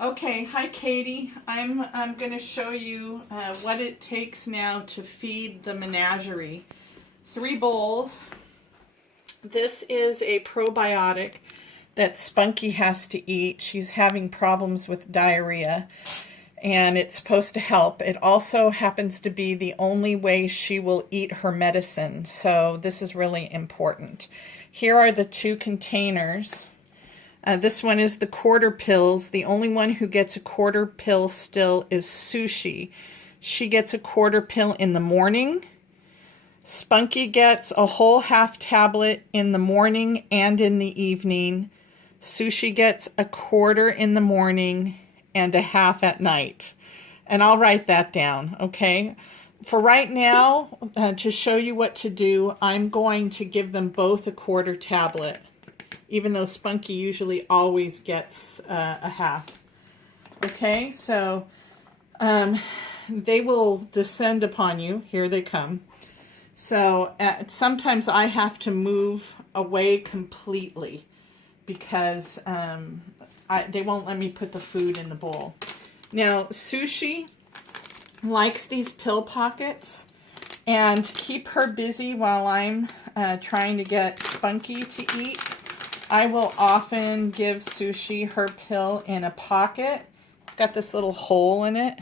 Okay, hi Katie. I'm going to show you what it takes now to feed the menagerie. 3 bowls. This is a probiotic that Spunky has to eat. She's having problems with diarrhea, and it's supposed to help. It also happens to be the only way she will eat her medicine, so this is really important. Here are the 2 containers. This one is the quarter pills. The only one who gets a quarter pill still is Sushi. She gets a quarter pill in the morning. Spunky gets a whole half tablet in the morning and in the evening. Sushi gets a quarter in the morning and a half at night. And I'll write that down, okay? For right now, to show you what to do, I'm going to give them both a quarter tablet, even though Spunky usually always gets a half. Okay, so they will descend upon you. Here they come. So sometimes I have to move away completely because they won't let me put the food in the bowl. Now, Sushi likes these pill pockets, and to keep her busy while I'm trying to get Spunky to eat, I will often give Sushi her pill in a pocket. It's got this little hole in it,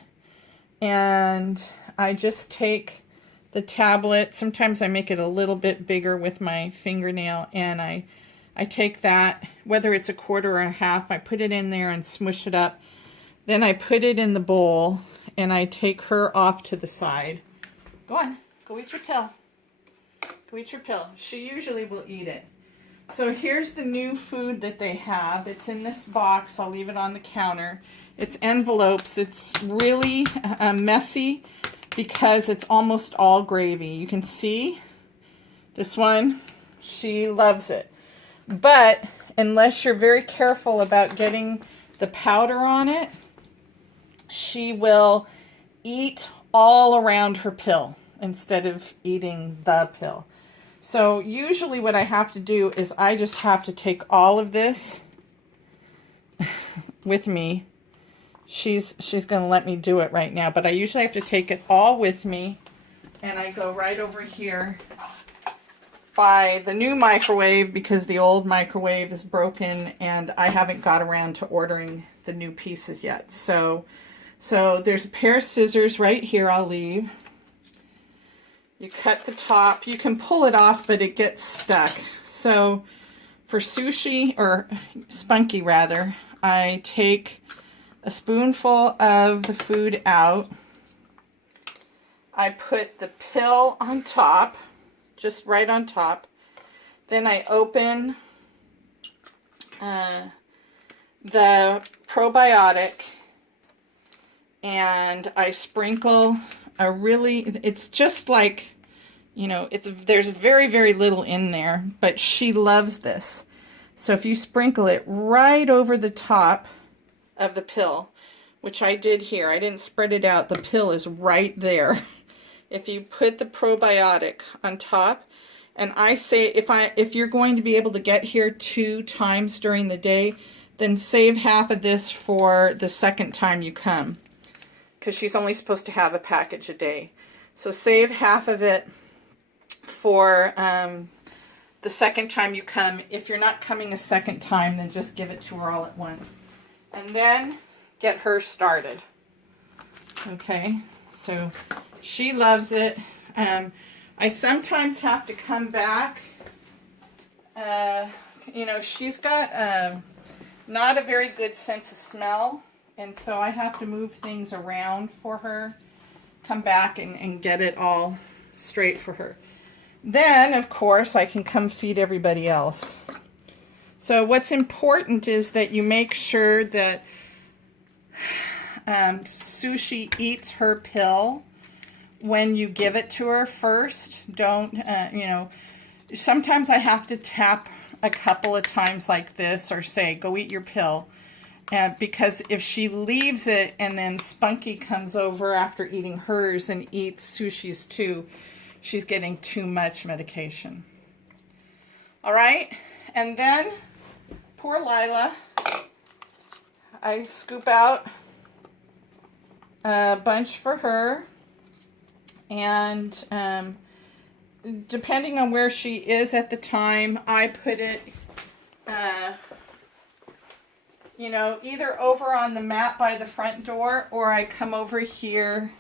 and I just take the tablet. Sometimes I make it a little bit bigger with my fingernail, and I take that, whether it's a quarter or a half, I put it in there and smush it up. Then I put it in the bowl, and I take her off to the side. Go on, go eat your pill. Go eat your pill. She usually will eat it. So here's the new food that they have. It's in this box. I'll leave it on the counter. It's envelopes. It's really messy because it's almost all gravy. You can see this one. She loves it. But unless you're very careful about getting the powder on it, she will eat all around her pill instead of eating the pill. So usually what I have to do is I just have to take all of this with me. She's going to let me do it right now, but I usually have to take it all with me, and I go right over here by the new microwave because the old microwave is broken and I haven't got around to ordering the new pieces yet. So there's a pair of scissors right here I'll leave. You cut the top. You can pull it off, but it gets stuck. So for Sushi, or Spunky rather, I take a spoonful of the food out. I put the pill on top, just right on top. Then I open the probiotic, and I sprinkle it's just like, you know, there's very, very little in there, but she loves this. So if you sprinkle it right over the top of the pill, which I did here, I didn't spread it out, the pill is right there. If you put the probiotic on top, and I say if you're going to be able to get here 2 times during the day, then save half of this for the second time you come, because she's only supposed to have a package a day. So save half of it for the second time you come. If you're not coming a second time, then just give it to her all at once. And then get her started. Okay, so she loves it. I sometimes have to come back. You know, she's got not a very good sense of smell, and so I have to move things around for her, come back and get it all straight for her. Then, of course, I can come feed everybody else. So what's important is that you make sure that Sushi eats her pill when you give it to her first. Don't, you know, sometimes I have to tap a couple of times like this or say, go eat your pill. Because if she leaves it and then Spunky comes over after eating hers and eats Sushi's too, she's getting too much medication. All right, and then poor Lila, I scoop out a bunch for her, and depending on where she is at the time, I put it, you know, either over on the mat by the front door, or I come over here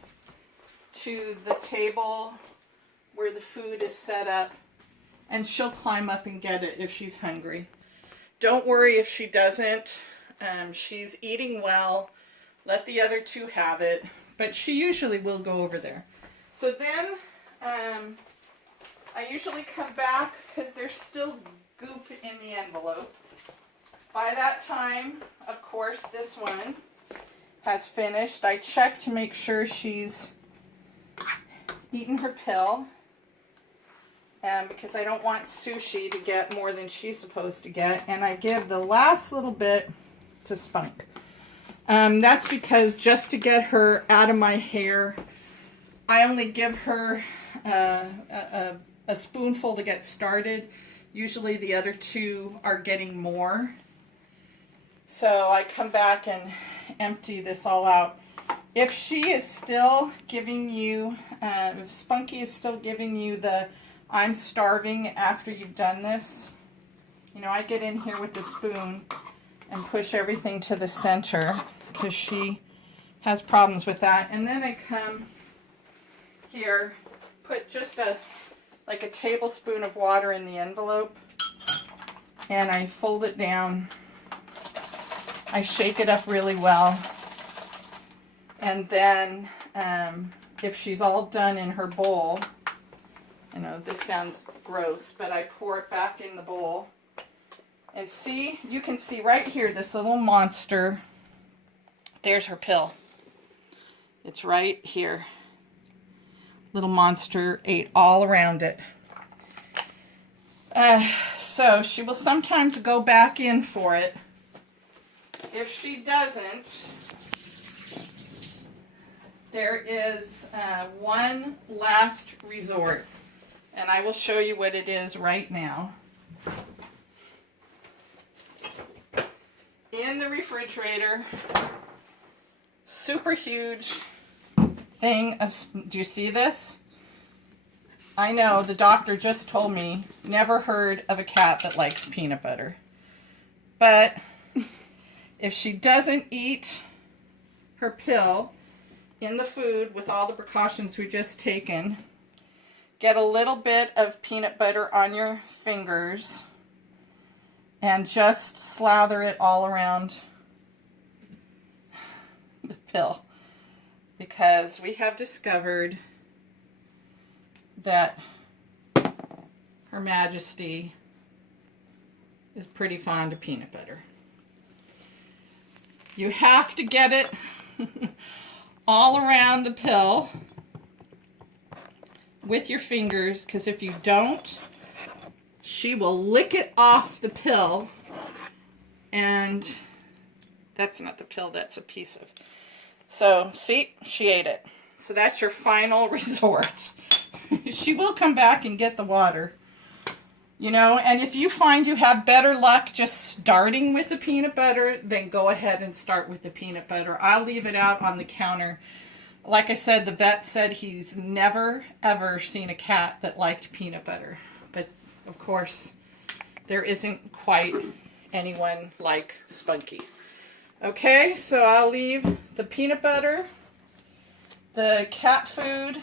to the table where the food is set up, and she'll climb up and get it if she's hungry. Don't worry if she doesn't. She's eating well. Let the other two have it, but she usually will go over there. So then I usually come back because there's still goop in the envelope. By that time, of course, this one has finished. I check to make sure she's eaten her pill, because I don't want Sushi to get more than she's supposed to get, and I give the last little bit to Spunk. That's because just to get her out of my hair, I only give her a spoonful to get started. Usually the other two are getting more. So I come back and empty this all out. If she is still giving you, if Spunky is still giving you the I'm starving after you've done this, you know, I get in here with the spoon and push everything to the center because she has problems with that. And then I come here, put just like a tablespoon of water in the envelope, and I fold it down. I shake it up really well. And then if she's all done in her bowl, I know this sounds gross, but I pour it back in the bowl. And see, you can see right here, this little monster. There's her pill. It's right here. Little monster ate all around it. So she will sometimes go back in for it. If she doesn't, there is one last resort, and I will show you what it is right now. In the refrigerator, super huge thing of, do you see this? I know, the doctor just told me, never heard of a cat that likes peanut butter. But if she doesn't eat her pill in the food with all the precautions we just taken, get a little bit of peanut butter on your fingers and just slather it all around the pill, because we have discovered that Her Majesty is pretty fond of peanut butter. You have to get it all around the pill with your fingers, because if you don't, she will lick it off the pill, and that's not the pill, that's a piece of. So, see, she ate it. So that's your final resort. She will come back and get the water. You know, and if you find you have better luck just starting with the peanut butter, then go ahead and start with the peanut butter. I'll leave it out on the counter. Like I said, the vet said he's never, ever seen a cat that liked peanut butter. But, of course, there isn't quite anyone like Spunky. Okay, so I'll leave the peanut butter, the cat food,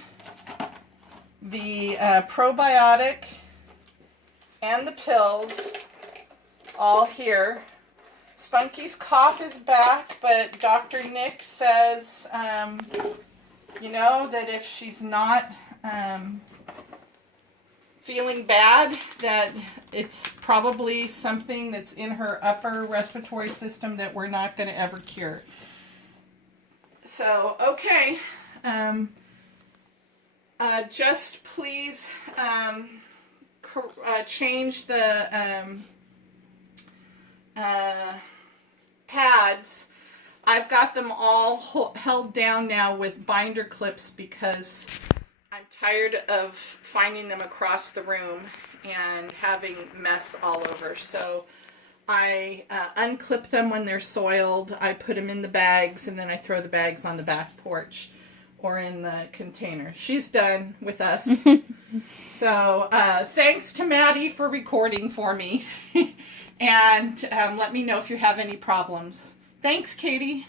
the probiotic, and the pills all here. Spunky's cough is back, but Dr. Nick says, you know, that if she's not feeling bad, that it's probably something that's in her upper respiratory system that we're not going to ever cure. So, okay. Just please change the pads. I've got them all held down now with binder clips because I'm tired of finding them across the room and having mess all over. So I unclip them when they're soiled. I put them in the bags, and then I throw the bags on the back porch or in the container. She's done with us. So thanks to Maddie for recording for me. And let me know if you have any problems. Thanks, Katie.